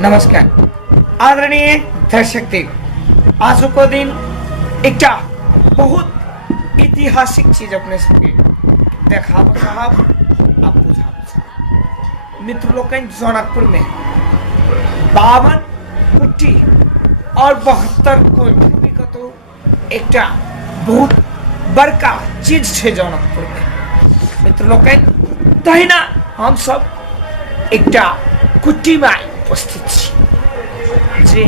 नमस्कार आदरणीय दर्शक आज को दिन एक बहुत ऐतिहासिक चीज अपने सबके देखा साहब आप बुझा मित्र लोग जनकपुर में 52 कुटी और 72 कुंड का तो एक बहुत बड़का चीज है जनकपुर में मित्र लोग तहिना हम सब एक कुटी में उपस्थित जे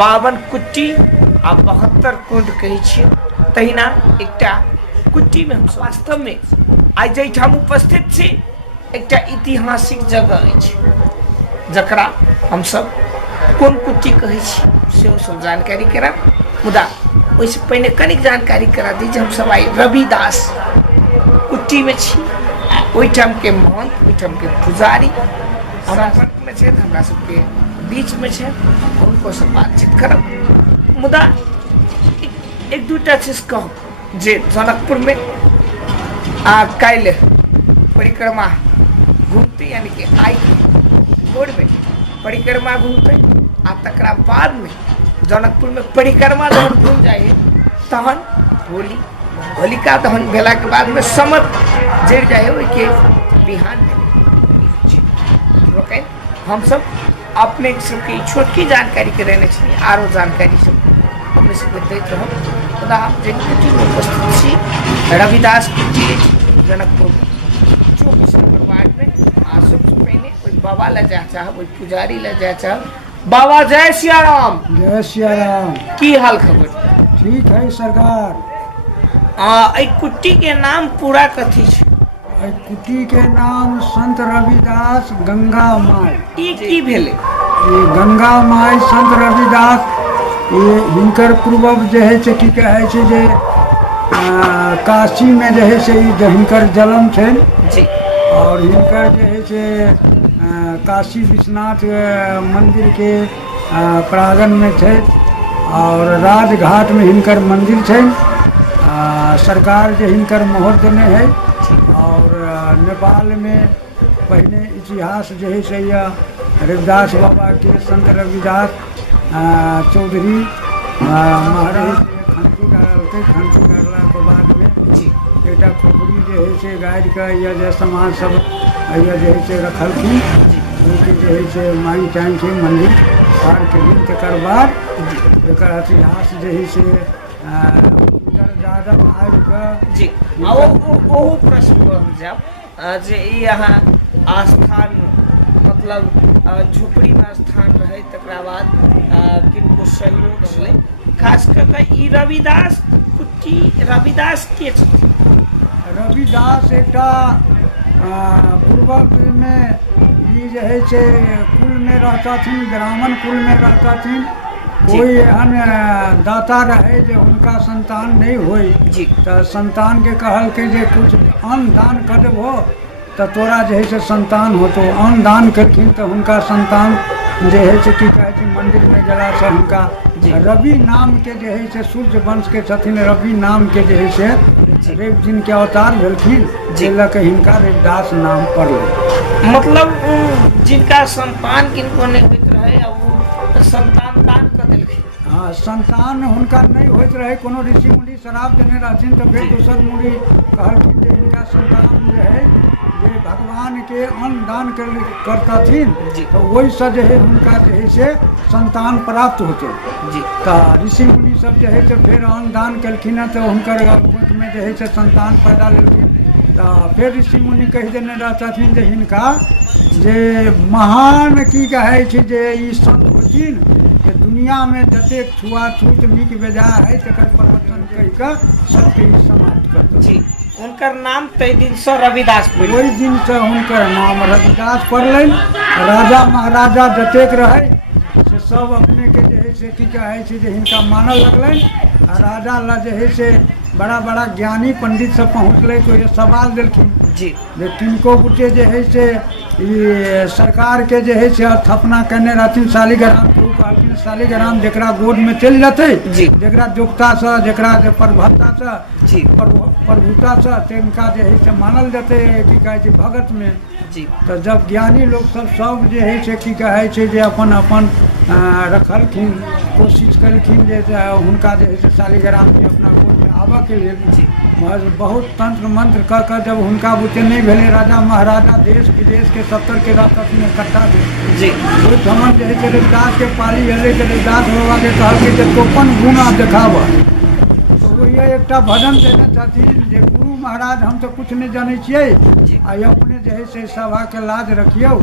52 कुटी आ 72 कुंड कहे तहिना एक कुटी में हम वास्तव में आज जैठाम उपस्थित छी एक ऐतिहासिक जगह जकरा हम सब कौन कुटी कहे से सब जानकारी करा मुदा वैसे पहले कनिक जानकारी करा दी हम सब आई रविदास कुटी में छी ओइठाम के महंत ओइठाम के पुजारी संपर्क में छे हमरा सबके बीच में छे उनको सब बातचीत करब मुदा एक दूटा चीज कहब जे जनकपुर में काल्हि परिक्रमा घूमते यानी कि आई भोर में परिक्रमा घूमते आ तकरा बाद में जनकपुर में परिक्रमा जब घूम जाए तहन होलिका दहन भेला के बाद में समर जड़ जाए ओइ के बिहान हम सब अपने सबके छोटकी जानकारी के रहने चाहिए आरो जानकारी सब अपने सबके देते रहो खुदा आप जिन कुटी में उपस्थित छी रविदास कुटी जनकपुर 24 नंबर वार्ड में सबसे पहले कोई बाबा ला जा चाह कोई पुजारी ला जा चाह बाबा जय सिया राम। जय सिया राम। की हाल खबर? ठीक है सरकार। कुटी के नाम पूरा कथी छे? कुटी के नाम संत रविदास गंगा माई की भेले? ये गंगा माई संत रविदास ये हिनकर पूर्वज जे है से की कहे छे जे काशी में जे है से हिनकर जन्म छे जी और हिनकर जे है से काशी विश्वनाथ मंदिर के प्रांगण में थे और राजघाट में हिनकर मंदिर छे सरकार जे हिनकर मोहर देने है और नेपाल में पहले इतिहास जो है से रविदास बाबा के संत रविदास चौधरी महाराज खंती गाड़लते खंती गाड़ला के बाद में एक खोपड़ी जो है से गाड़ के या जे सामान सब जो है से रखलखिन उनके जो है से माई टाइम से मंदिर पार के दिन तकर बाद एक इतिहास जो है से यादव आबि जी ओ प्रश्न हम जाब जे यहाँ आस्थान मतलब झोपड़ी में स्थान रहे तकरा बाद किनको सहयोग मिले खास करके ई रविदास कुटी रविदास के रविदास एक पूर्वज में ये जो है से कुल में रहता थी ब्राह्मण कुल में रहता थी कोई एहन दाता रहे जे उनका संतान नहीं होई तो संतान के कहल के जे कुछ अन्न दान कर देबो तो तोरा जे है से संतान हो तो अन्न दान करथिन तो उनका संतान जे है से की कहे छै मंदिर में जला से उनका रवि नाम के जे है से सूर्य वंश के छथिन रवि नाम के जे है से रवि जिनके अवतार भेलखिन जे लके हिनका रविदास नाम पड़ल मतलब जिनका संतान किनको नहीं होइत रहे अब संतान दान कर देलखिन। हाँ संतान हुनका नहीं होइत रहे कोनो ऋषि मुनि शराब देने रहथिन तो फिर दूसर मुनि कहलखिन जे हिनका संतान जो है जे भगवान के अन्न दान करताथिन तो वही से जो है हुनका जो है से संतान प्राप्त होते जी तो ऋषि मुनि सब जो है से फिर अन्न दान कलखिन तो हुनकर कोख में जो है से संतान पैदा लेलखिन तो फिर ऋषि मुनि कह देने रहथिन जे हिनका जे महान की कहे छै जे ई संत होथिन कि दुनिया में जतेक छुआछूत नीक बेजाय है तकर प्रवचन कहि के सबके समाप्त कर जी उनकर नाम तै दिन से रविदास पड़ल वही दिन से हुनकर नाम रविदास पड़ल राजा महाराजा जतेक रहे से सब अपने के जे है से की कहे छै जे हिनका मानल लगलन आ राजा ला जे है से बड़ा बड़ा ज्ञानी पंडित सब पहुँचले तो ये सवाल दिलखिन जी जे किनको बुटे जे है से ये सरकार के जे है से स्थापना करने रहथिन शालिग्राम के, कहलखिन शालिग्राम जकरा गोद में चल जाते जी जकरा योग्यता से जकरा प्रभुता से जी प्रभुता से तिनका जे है से मानल जाते की कहे छै भगत में। जी तो जब ज्ञानी लोग सब जे है से की कहे छै जे अपन अपन रखलखिन कोशिश कलखिन जे हुनका जे है से शालिग्राम के अपना गोद में आबऽ के लेल जी बहुत तंत्र मंत्र कऽ जब हुनका बुते नहीं भेले राजा महाराजा देश विदेश के 70 के राक्षस में इकट्ठा भेल जी ओहि ठमन जे है से रविदास के पाली एलै जे रविदास बाबा के कहलकै जे कोपन गुण आप देखाबऽ। तो वही एकटा भजन देने छथिन जे गुरु महाराज हम तो कुछ नहीं जाने छियै जी आ अपने जे है से सभा के लाज रखियौ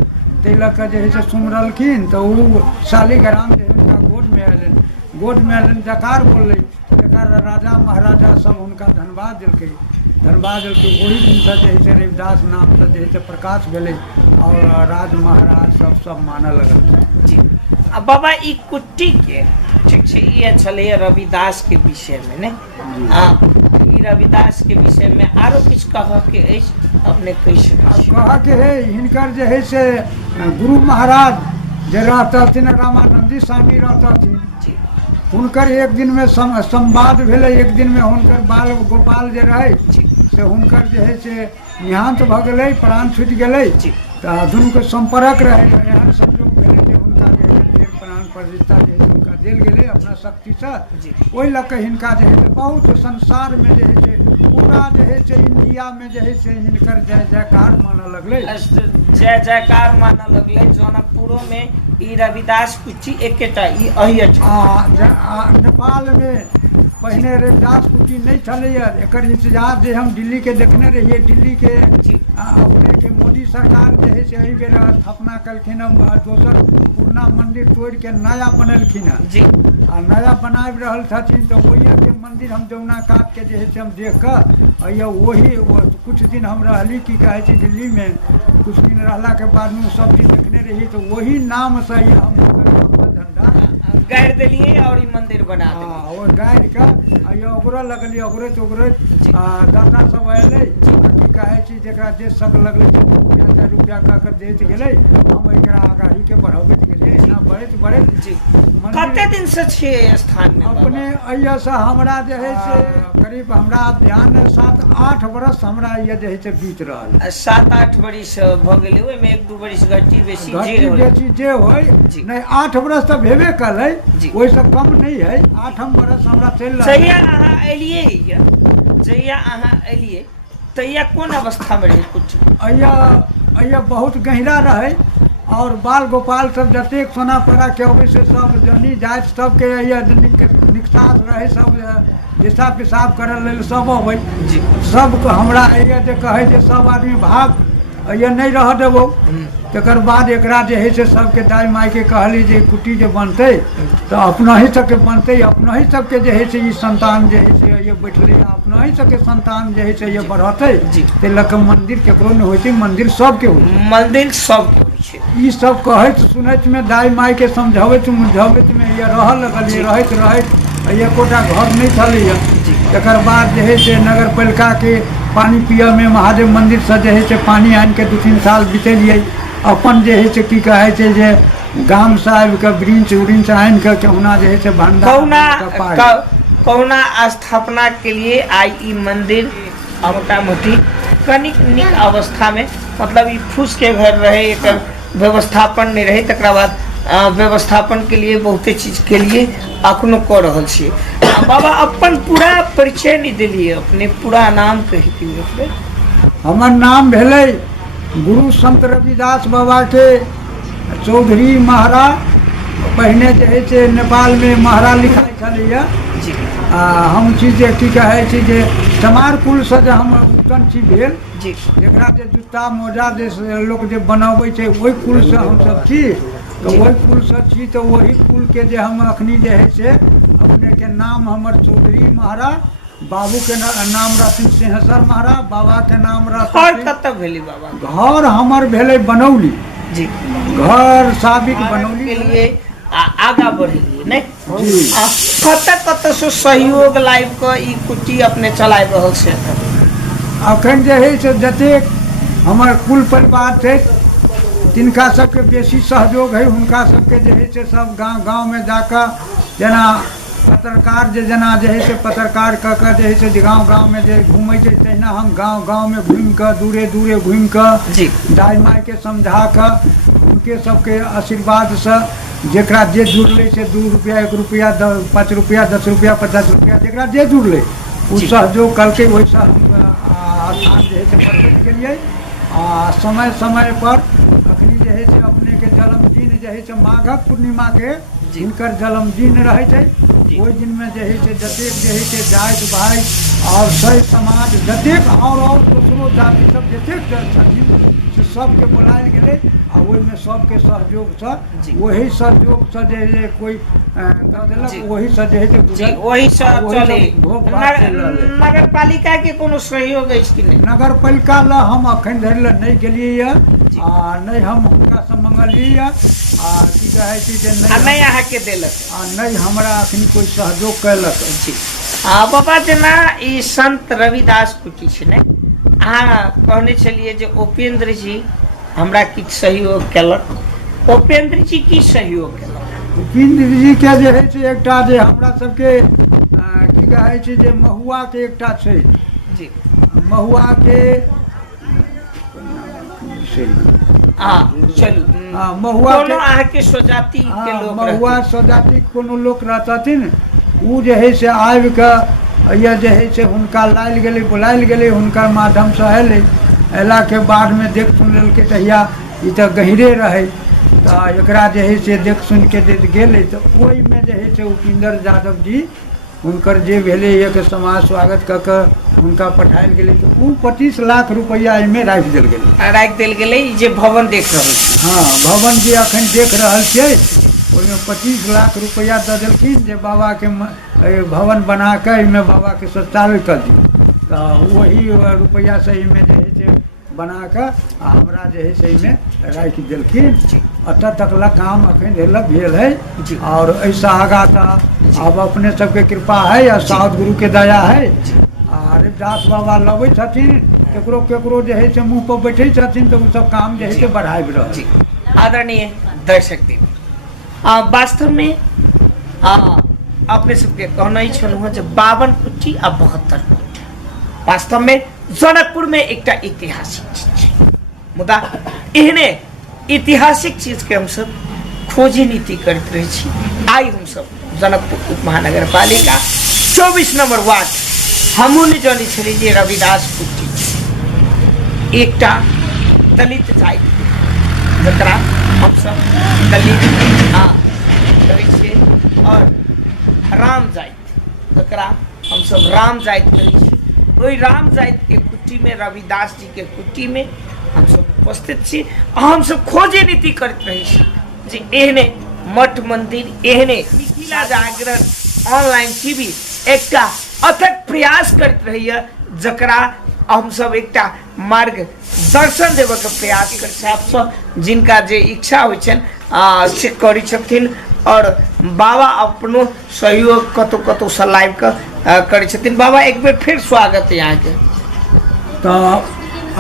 ताहि लऽ कऽ जे है से सुमरलखिन। तो ओ शालिग्राम जे हुनका गोद में अयलनि जकार बोललै जकर राजा महाराजा सब हुनका धन्यवाद देलकै ओहि दिन से जे है से रविदास नाम से जे है से प्रकाश भेलै और राज महाराज सब मानऽ लगल। जी आ बाबा ई कुट्टी के ठीक छै ये छलै रविदास के विषय में ने ई रविदास के विषय में आरो किछु कहऽ के अछि अपने कहि सकै छी। कहऽ के है हिनकर जे है से गुरु महाराज जे रहतथिन रामानंदी स्वामी रहतथिन जी हुनकर एक दिन में संवाद भेलै। एक दिन में हुनकर बाल गोपाल जे रहै से हुनकर जे है से निहांत भऽ गेलै, प्राण छूटि गेलै। तऽ दुनूके संपर्क रहै एहन संयोग भेलै जे हुनका जे है फेर प्राण प्रतिष्ठा जे है हुनका देल गेलै अपना शक्तिसँ। ओहि लऽ कऽ हिनका जे है से बहुत संसार में जे है से पूरा जे है से इंडिया में जे है से हिनकर जय जयकार मानऽ लगलै। जय जयकार मानऽ लगलै। जनकपुरो में ई रविदास कुट्टी एकेटा ई अहियठ नेपाल में पहिने रविदास कुट्टी नहीं छलैया। एकर इंतजार जे हम दिल्ली के देखने रहिए, दिल्ली के अपने के मोदी सरकार जे है से एहि बेर स्थापना कलखिन दोसर पुरना मंदिर तोड़ के नया बनलखिन जी आ नया बनाबि रहल छथिन। तो वही के मंदिर हम जमुना कात के जे है से हम देख कऽ वही कुछ दिन हम रहली की कहे छै दिल्ली में। कुछ दिन रहला के बाद में सब चीज देखने रही तो वही नाम से ही हम झंडा गाड़ देलिए और ई मंदिर बना देलिए। और गाड़ के ओकरो लगलिए ओकरे दाता सब अयलै की कहे छी जकरा जे सब लगलै 4 रुपया कऽ के देत गेलै। हम एकरा आगाही के बढ़बैत गेलिए एना बढ़ैत जी कते दिन से छियै स्थान में अपने अइया से हमरा जे है से करीब हमरा ध्यान 7-8 बरस हमरा ये जे है से बीत रहल। 7-8 बरिस भऽ गेलै ओहिमे 1-2 बरिस घटी बेसी जे होय नहीं 8 बरस तऽ भेबे कलै ओहि से कम नहीं है। 8 बरस हमरा चलि रहल। जहिया अहाँ एलियै तहिया कोन अवस्था में रहै कुछ अइया बहुत गहरा रहे और बाल गोपाल सब जतेक सोना पड़ा के अबै से सब जनी जाति सबके निकसास रहे सब हिसाब पेशाब करल लेल सब अबै सबके हमरा जे कहे जे सब आदमी भाग नहीं रह देबो। तकर बाद एकरा जे है से सबके दाई माई के कहली जे कुटी जे बनते तो अपना ही सबके बनते, अपना ही सबके जे है से ई संतान जे है से ये बैठले अपना ही सबके संतान जे है से ये बढ़ते ते लक मंदिर केकरो नहीं होय छै, मंदिर सबके होय छै। मंदिर सबके होय छै। ई सब कहैत सुनैत में दाई माई के समझावैत में ये रह लगल रहैत एकोटा घर नहीं छलैया। तकर बाद जे है से नगर पालिका के पानी पिय में महादेव मंदिर से जे है से पानी आन के 2-3 साल बितेलिए। अपन जे है से की कहे छै जे गाम साहब के ब्रिंच आन के केहुना जे है से भंडार कौना स्थापना के लिए आई ई मंदिर मोटा मोटी कनिक निक अवस्था में मतलब ई फूस के घर रहे, एकर व्यवस्थापन नहीं रहे। तकरा बाद व्यवस्थापन के लिए बहुते चीज के लिए अखनो कऽ रहल छियै। बाबा अपन पूरा परिचय नहीं दिलिए, अपने पूरा नाम कहि दियौ। हमर नाम भेलै गुरु संत रविदास बाबा के चौधरी महारा। पहिने जे है से नेपाल में महारा लिखाई छलैया। हम छी जे की कहे छी जे चमार कुल से जे हम उत्पन्न छी भेल जेकरा जे जूता मोजा जे लोग जे बनाबै छै ओहि कुल से हम सब छी। तो वही कुल से छी तो वही कुल के जे हम अखनी जे है से अपने के नाम हमर चौधरी महारा, बाबू के नाम रहथिन सिंहेश्वर महारा, बाबा के नाम रहथिन घर हमर भेलै बनौली जी। घर साबिक बनौली के लिए आगा बढ़ेलिए नहीं जी। कत से सहयोग लाइव के ई कुटी अपने चलाए रहल से अखन जे है से जतेक हमर कुल परिवार छै तिनका सबके बेसी सहयोग है, हुनका सबके जे है से सब गांव में जाकर जेना पत्रकार जेना जे है से पत्रकार कऽ के जे है से गांव में जे घूमै छै तहिना हम गांव में घूमि कऽ दूरे घूमि कऽ जी दाई माय के समझा कऽ उनके सबके आशीर्वाद से जेकरा जे जुड़ले से 2 रुपया 1 रुपया 5 रुपया 10 रुपया 50 रुपया जेकरा जे जुड़ले उ जी। सहयोग करके वैसा हम स्थान जे है से पहुँच गेलिए। समय पर अखनी जे है से अपने के जन्मदिन जे है से माघक पूर्णिमा के जिनकर जन्मदिन रहे छै ओहि दिन में जे है से जतेक जे है से जाति भाई और सही समाज जतेक और दोसरो जाति सब जतेक छथिन से सबके बुलायल गेलै आ ओहिमे सबके सहयोग से वही सहयोग से जे कोई कह देलक वही से जे है से जी गुजर वही से चले भोग भात चलि रहलै। नगर पालिका के कोनो सहयोग अछि कि नहीं नगर पालिका ला हम अखन धरि ला नहीं गेलिए आ नहीं हम हुनका से मंगलिए आ की कहे छै जे नहीं अहाँ के देलक नहीं हमरा अखनी कोई सहयोग कैलक। जी बाबा जेना ई संत रविदास कुटी छै ने अहाँ कहने छलिए जे उपेंद्र जी हमरा किछु सहयोग केलक उपेंद्र जी की सहयोग केलक उपेंद्र जी के जे है से एकटा जे हमरा सबके की कहे छै जे महुआ के एकटा छै जी महुआ के चलू महुआ कोनो के अहाँ के स्वजाति के लोग महुआ रहथिन। स्वजाति कोनो लोक रहथिन उ जे है से आबि कऽ या जे है से हुनका लायल गेलै बुलायल गेलै हुनकर माध्यम से एलै अयला के बाद में देख सुन लेलकै तहिया ई तऽ गहिरे रहे तऽ एकरा जे है से देख सुन के जे गेलै तऽ ओहि में जे है से उपेंद्र यादव जी हुनकर जे भेलै एक समाज स्वागत कऽ कऽ हुनका पठायल गेलै तऽ उ 25 लाख रुपया एहिमे राखि देल गेलै ई जे भवन देख रहल छी हाँ भवन जे अखन देख रहल छियै ओहिमे 25 लाख रुपया दऽ देलखिन जे बाबा के भवन बना कऽ एहिमे बाबा के शौचालय कर दियौ तऽ वही रुपया से एहिमे जे है से बना कऽ आ हमरा जे है से एहिमे राखि देलखिन। एतऽ तक ला काम अखन भेल है और ऐसा आगा तऽ अब अपने सबके कृपा है आ साउद गुरु के दया है आ रविदास बाबा लबै छथिन केकरो जे है से मुँह पर बैठे छथिन तऽ उ सब काम जे है से बढ़ाबि रहल। आदरणीय दर्शक देव वास्तव में अपने सबके कहना ही छलू जे 52 कुटी आ 72 कुटी वास्तव में जनकपुर में एक ऐतिहासिक चीज छै मुदा एहने ऐतिहासिक चीज के हम सब खोजी नीति करते रहे छी। आई हम सब जनकपुर उप महानगर पालिका 24 नंबर वार्ड हमू ने जानी छली जे रविदास कुटी एक दलित जाति जकरा हम सब दलित कहै छियै और राम जाति जकरा हम सब राम जाति कहै छी ओहि राम जाति के कुटी में रविदास जी के कुटी में हम सब उपस्थित छी हम सब खोजे नीति करते रहे छी जे एहने मठ मंदिर एहने मिथिला जागरण ऑनलाइन टीवी एकटा अथक प्रयास करते रहिए जकरा हम सब एकटा मार्ग दर्शन देवे के प्रयास कर जिनका जे इच्छा होइ से करै छथिन और बाबा अपनो सहयोग कतौ से लाइव करै छथिन। बाबा एक बेर फिर स्वागत है यहाँ के। तो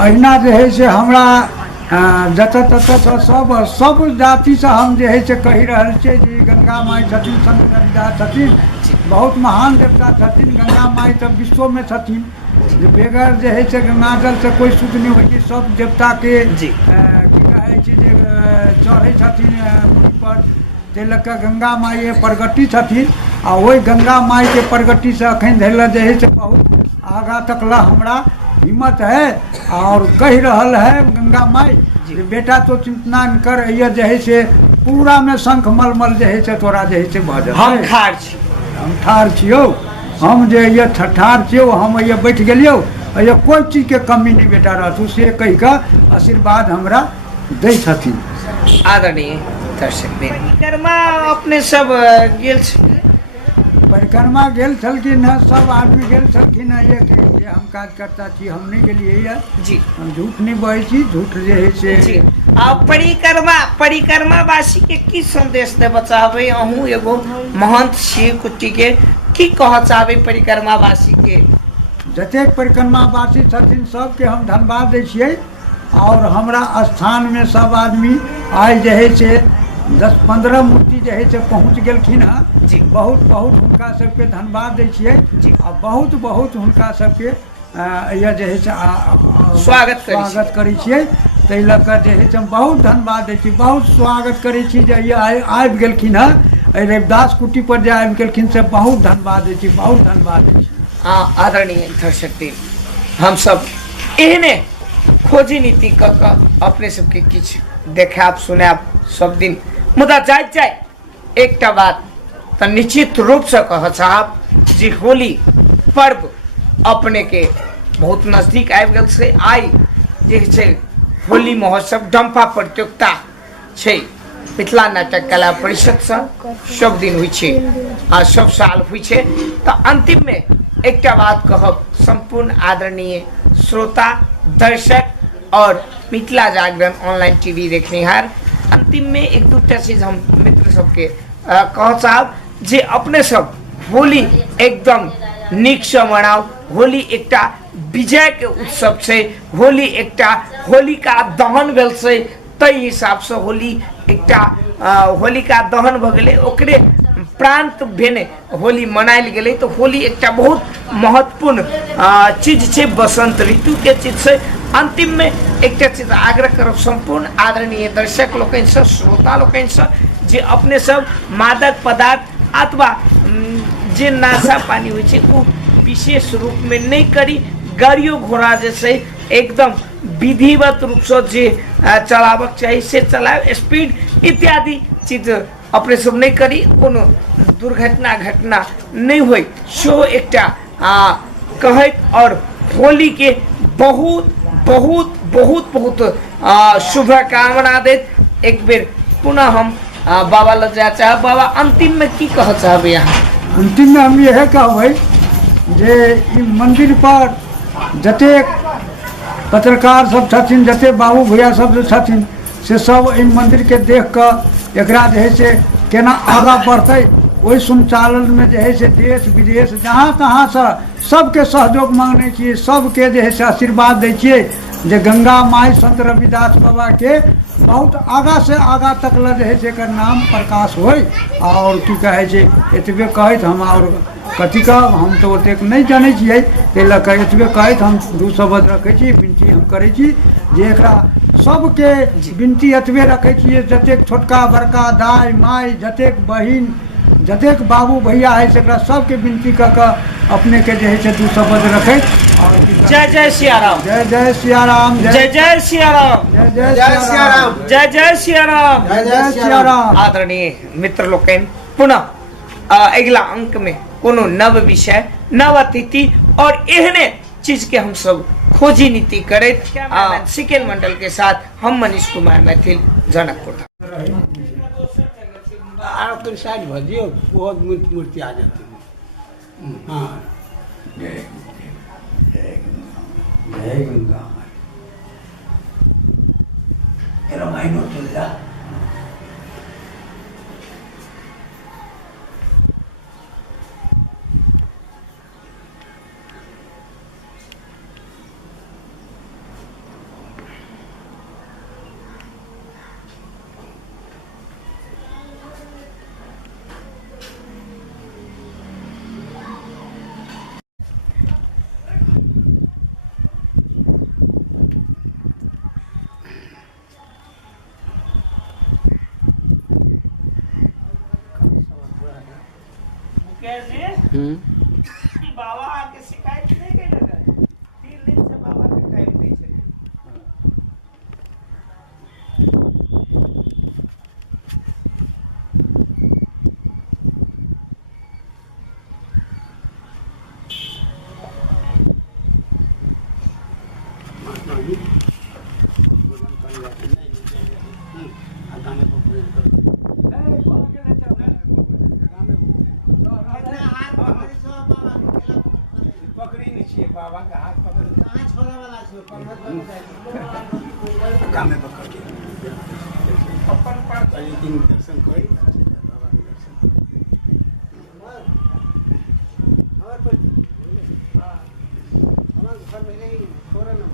अहिना जे है से हमरा जतऽ ततऽ सब जाति से हम जे है से कहि रहल छियै जे गंगा माई छथिन संत रविदास छथिन बहुत महान देवता छथिन। गंगा माई तऽ विश्व में छथिन बेगर जे है से गंगाजल से कोई शुद्ध नहीं होइ छै सब देवता के की कहै छै जे चढ़ै छथिन मुनि पर ताहि लऽ कऽ गंगा माई प्रगति छथिन आ ओहि गंगा माई के प्रगति से अखन धरि जे है से बहुत आगा तक ला हमरा हिम्मत है और कह रहल है गंगा माई बेटा तो चिंता न कर ये जे है से पूरा में शंख मलमल जे है से तोरा जे है से भऽ जाए हम ठाढ़ छियौ हम जे ये ठाढ़ छियौ हम ये बैठ गेलियौ ये कोई चीज के कमी नहीं बेटा रहतू से कहि कऽ आशीर्वाद हमरा दै छथिन। आदरणीय दर्शक परिक्रमा अपने सब गेल परिक्रमा गेल छलखिन हैं, सब आदमी गेल छलखिन हैं, ये हम काज करता छी, हम नहीं गेलिए है जी हम झूठ नहीं बहै छी, झूठ जे है से जी। आ परिक्रमा वासी के की संदेश देबऽ चाहबै? अहूँ एगो महंत छी कुट्टी के, की कहऽ चाहबै परिक्रमा वासी के? जतेक परिक्रमावासी छथिन सबके हम धन्यवाद दै छियै, और हमरा स्थान में सब आदमी आइ जे है से 10-15 मूर्ति जे है से पहुँच गेलखिन हैं जी। बहुत बहुत हुनका सबके धन्यवाद दै छियै जी। आ बहुत बहुत हुनका सबके यह जे है से स्वागत करै छियै। ताहि लऽ कऽ जे है से हम बहुत धन्यवाद दै छी, बहुत स्वागत करै छी जे ये आबि गेलखिन हैं, एहि रविदास कुटी पर जे आबि गेलखिन से बहुत धन्यवाद दै छी, बहुत धन्यवाद दै छी। आदरणीय दर्शक, हम सब एहने खोजी नीति कऽ कऽ अपने सबके किछु देखाब सुनाब सब दिन, मुदा जाय एकटा बात तऽ निश्चित रूप से कह चाहब जे होली पर्व अपने के बहुत नजदीक आबि गेल छै। आइ जे छै होली महोत्सव डम्फा प्रतियोगिता छै, मिथिला नाटक कला परिषद से सब दिन होइ छै आ सब साल होइ छै। तऽ अंतिम में एकटा बात कहब संपूर्ण आदरणीय श्रोता दर्शक और मिथिला जागरण ऑनलाइन टीवी देखनिहार, अंतिम में एक दूटा चीज हम मित्र सबके कह चाहब जे अपने सब होली एकदम नीक से मनाओ। होली एकटा विजय के उत्सव छै, होली एकटा होलिका दहन भेल छै, ताहि हिसाब से होली एकटा होलिका दहन भ गेलै, ओकरे प्रांत भेने होली मनायल गेलै। तो होली एकटा बहुत महत्वपूर्ण चीज छै, बसंत ऋतु के चीज छै। अंतिम में एकटा चीज आग्रह करब संपूर्ण आदरणीय दर्शक लोकनि से, श्रोता लोकनि से, जे अपने सब मादक पदार्थ अथवा जे नाशा पानी होइ छै ओ विशेष रूप में नहीं करी। गाड़ियों घोड़ा जैसे एकदम विधिवत रूप से जे चलाबक चाहिए से चलाए, स्पीड इत्यादि चीज अपने सब नहीं करी, कोनो दुर्घटना घटना नहीं हुई सो एकटा कहत और होली के बहुत बहुत बहुत बहुत शुभकामना देत। एक बेर पुनः हम बाबा लग जाए चाहे, बाबा अंतिम में की कह चाहबे यहाँ? अंतिम में हम यह कहबै जे ई मंदिर पर जतेक पत्रकार सब छथिन, जते बाबू भैया सब जे छथिन से सब एहि मंदिर के देख कऽ एकरा जे है से केना आगाँ बढ़तै, ओहि संचालन में जे है से देश विदेश जहाँ तहाँ से सबके सहयोग मांगने छियै, सबके जे है से आशीर्वाद दै छियै जे गंगा माई संत रविदास बाबा के बहुत आगा से आगा तक ल जे है से एकर नाम प्रकाश होय। और की कहे छै एतबे कहैत हम और कथी कहब, हम तो ओतेक नहीं जानै छियै, ताहि लऽ कऽ एतबे कहैत हम दू शब्द रखै छी, विनती हम करै छी जे एकरा सबके विनती एतबे रखै छियै, जतेक छोटका बड़का दाइ माइ जतेक बहिन जतेक बाबू भैया है से सबके विनती कऽ कऽ अपने के जे है से दू शब्द रखैत और जय जय सिया राम, जय जय सिया राम, जय जय सिया राम, जय जय सिया राम, जय जय सिया राम, जय जय सिया राम। आदरणीय मित्र लोकनि, पुनः अगला अंक में कोनो नव विषय नव अतिथि और एहने चीज के हम सब खोजी नीति करैत सिकेल मंडल के साथ हम मनीष कुमार मैथिल, जनकपुर। आप साइड भजिए बहुत मूर्ति आ जाती है। हाँ जय गंगा रामायण चल जा। बाबा आके शिकायत नहीं के लगा, 3 दिन से बाबा के टाइम नहीं छै। गाने बाबा का हाथ पकड़ कहाँ छोड़ा वाला छो पर्वत पर कामे पकड़ के अपन पास लेकिन दर्शन करी बाबा के दर्शन और पर हां हमारे घर में नहीं छोड़ा ना